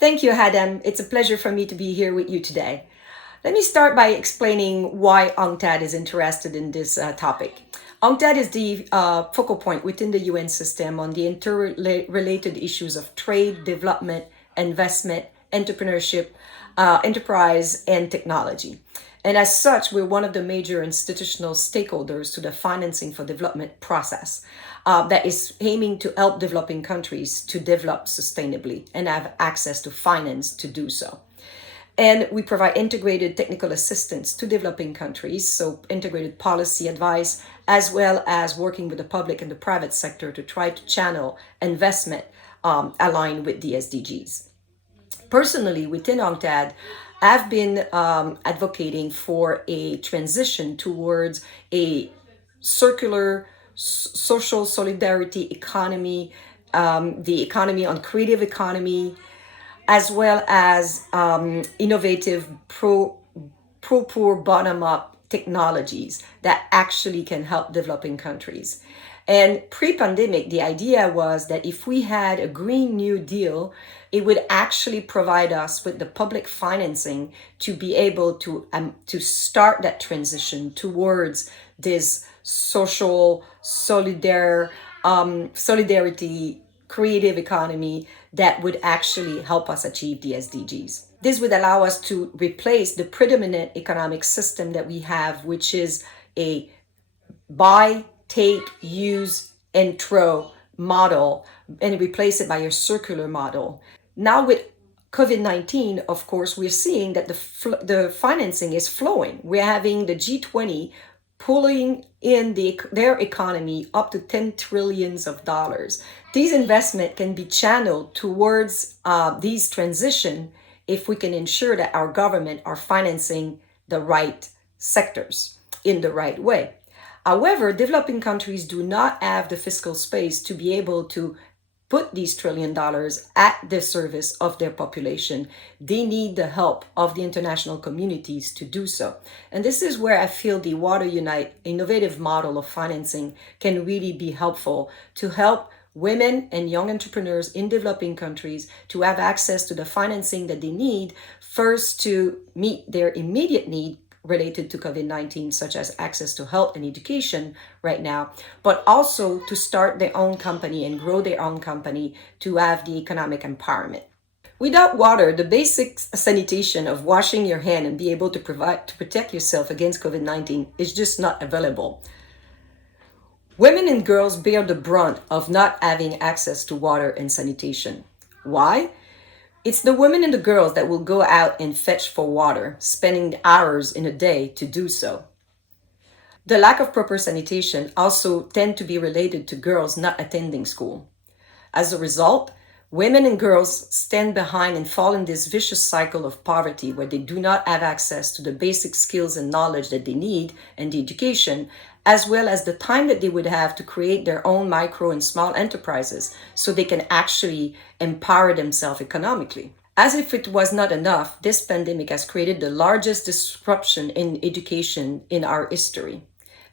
Thank you, Hadam. It's a pleasure for me to be here with you today. Let me start by explaining why UNCTAD is interested in this topic. UNCTAD is the focal point within the UN system on the interrelated issues of trade, development, investment, entrepreneurship, enterprise, and technology. And as such, we're one of the major institutional stakeholders to the financing for development process that is aiming to help developing countries to develop sustainably and have access to finance to do so. And we provide integrated technical assistance to developing countries, so integrated policy advice, as well as working with the public and the private sector to try to channel investment aligned with the SDGs. Personally, within UNCTAD, I've been advocating for a transition towards a circular social solidarity economy, the economy on creative economy, as well as innovative pro-poor bottom-up technologies that actually can help developing countries. And pre-pandemic, the idea was that if we had a Green New Deal, it would actually provide us with the public financing to be able to start that transition towards this social solidarity creative economy that would actually help us achieve the SDGs. This would allow us to replace the predominant economic system that we have, which is a buy, take, use, and throw model, and replace it by a circular model. Now with COVID-19, of course, we're seeing that the financing is flowing. We're having the G20 pulling in their economy up to $10 trillion. These investments can be channeled towards these transition if we can ensure that our government are financing the right sectors in the right way. However, developing countries do not have the fiscal space to be able to put these $1 trillion at the service of their population. They need the help of the international communities to do so. And this is where I feel the Water Unite innovative model of financing can really be helpful to help women and young entrepreneurs in developing countries to have access to the financing that they need, first to meet their immediate need related to COVID-19, such as access to health and education right now, but also to start their own company and grow their own company to have the economic empowerment. Without water, the basic sanitation of washing your hand and be able to protect yourself against COVID-19 is just not available. Women and girls bear the brunt of not having access to water and sanitation. Why? It's the women and the girls that will go out and fetch for water, spending hours in a day to do so. The lack of proper sanitation also tend to be related to girls not attending school. As a result, women and girls stand behind and fall in this vicious cycle of poverty where they do not have access to the basic skills and knowledge that they need and the education, as well as the time that they would have to create their own micro and small enterprises so they can actually empower themselves economically. As if it was not enough, this pandemic has created the largest disruption in education in our history.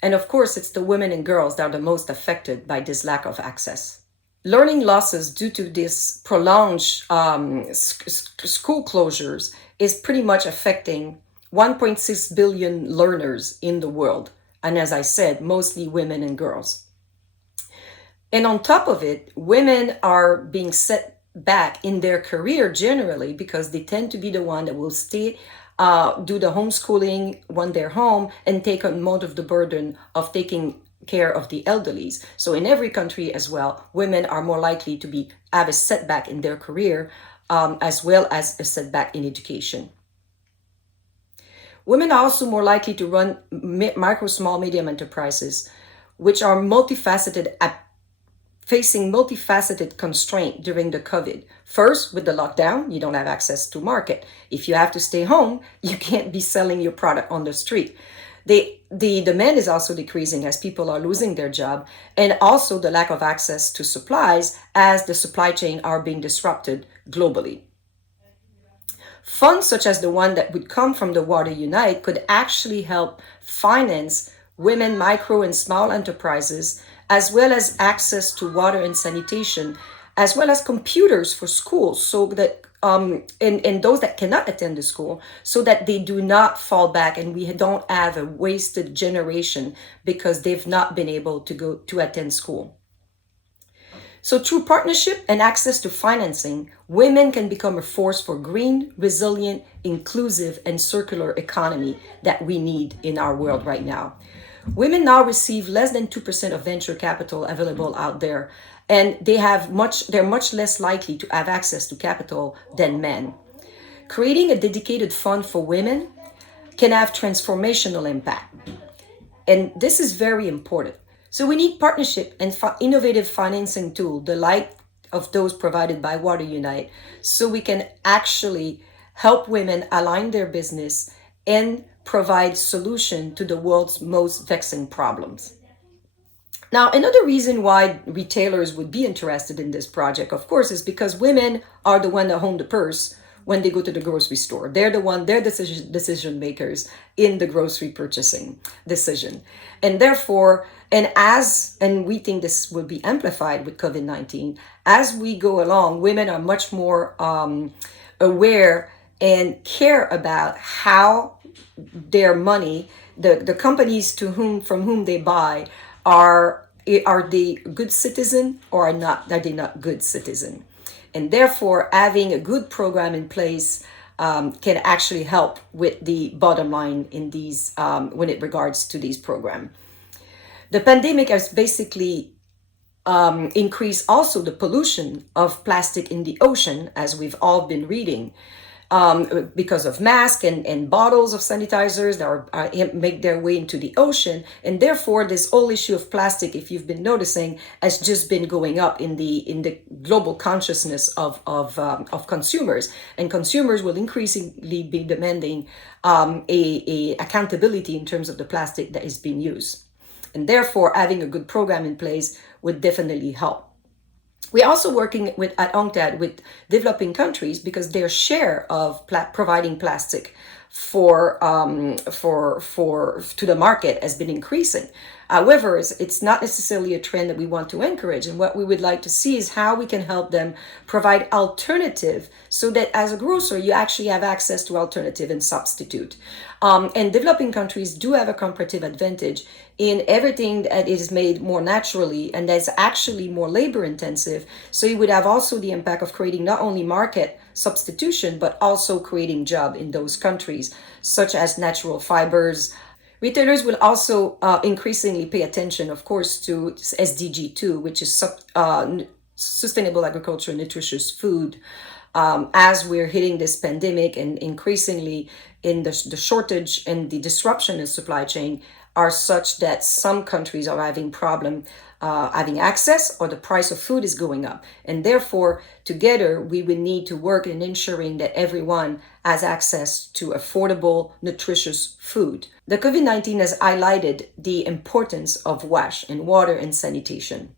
And of course, it's the women and girls that are the most affected by this lack of access. Learning losses due to this prolonged school closures is pretty much affecting 1.6 billion learners in the world. And as I said, mostly women and girls. And on top of it, women are being set back in their career generally because they tend to be the one that will stay, do the homeschooling when they're home and take on most of the burden of taking care of the elderlies. So in every country as well, women are more likely to have a setback in their career as well as a setback in education. Women are also more likely to run micro, small, medium enterprises, which are facing multifaceted constraint during the COVID. First, with the lockdown, you don't have access to market. If you have to stay home, you can't be selling your product on the street. The demand is also decreasing as people are losing their job, and also the lack of access to supplies as the supply chain are being disrupted globally. Funds such as the one that would come from the Water Unite could actually help finance women, micro and small enterprises, as well as access to water and sanitation, as well as computers for schools so that and those that cannot attend the school, so that they do not fall back and we don't have a wasted generation because they've not been able to go to attend school. So through partnership and access to financing, women can become a force for green, resilient, inclusive, and circular economy that we need in our world right now. Women now receive less than 2% of venture capital available out there, and they're much less likely to have access to capital than men. Creating a dedicated fund for women can have transformational impact. And this is very important. So we need partnership and innovative financing tool, the like of those provided by Water Unite, so we can actually help women align their business and provide solution to the world's most vexing problems. Now, another reason why retailers would be interested in this project, of course, is because women are the one that hold the purse when they go to the grocery store. They're decision makers in the grocery purchasing decision. And therefore, and we think this will be amplified with COVID-19, as we go along, women are much more aware and care about how their money, the companies from whom they buy, are they good citizen or are they not good citizen? And therefore, having a good program in place can actually help with the bottom line in these when it regards to these programs. The pandemic has basically increased also the pollution of plastic in the ocean, as we've all been reading. Because of masks and bottles of sanitizers that make their way into the ocean. And therefore, this whole issue of plastic, if you've been noticing, has just been going up in the global consciousness of consumers. And consumers will increasingly be demanding a accountability in terms of the plastic that is being used. And therefore, having a good program in place would definitely help. We're also working at UNCTAD with developing countries because their share of providing plastic to the market has been increasing. However, it's not necessarily a trend that we want to encourage. And what we would like to see is how we can help them provide alternative, so that as a grocer, you actually have access to alternative and substitute. And developing countries do have a comparative advantage in everything that is made more naturally and that's actually more labor intensive. So you would have also the impact of creating not only market substitution, but also creating job in those countries, such as natural fibers. Retailers will also increasingly pay attention, of course, to SDG 2, which is sustainable agriculture and nutritious food. As we're hitting this pandemic, and increasingly in the shortage and the disruption in supply chain are such that some countries are having problem having access, or the price of food is going up. And therefore, together, we would need to work in ensuring that everyone has access to affordable, nutritious food. The COVID-19 has highlighted the importance of WASH and water and sanitation.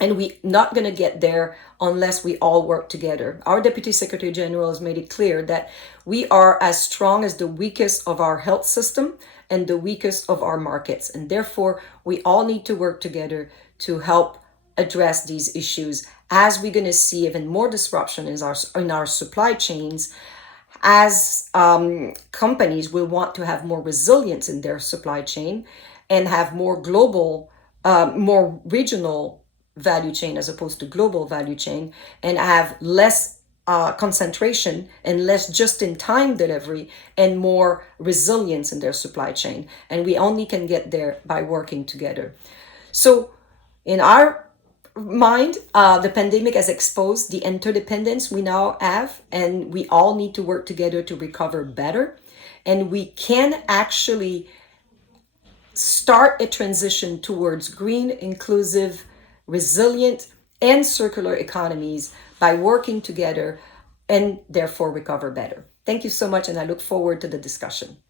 And we're not going to get there unless we all work together. Our Deputy Secretary General has made it clear that we are as strong as the weakest of our health system and the weakest of our markets. And therefore, we all need to work together to help address these issues, as we're going to see even more disruption in our supply chains, as companies will want to have more resilience in their supply chain and have more global, more regional value chain as opposed to global value chain, and have less concentration and less just-in-time delivery and more resilience in their supply chain. And we only can get there by working together. So in our mind, the pandemic has exposed the interdependence we now have, and we all need to work together to recover better. And we can actually start a transition towards green, inclusive, resilient, and circular economies by working together, and therefore recover better. Thank you so much, and I look forward to the discussion.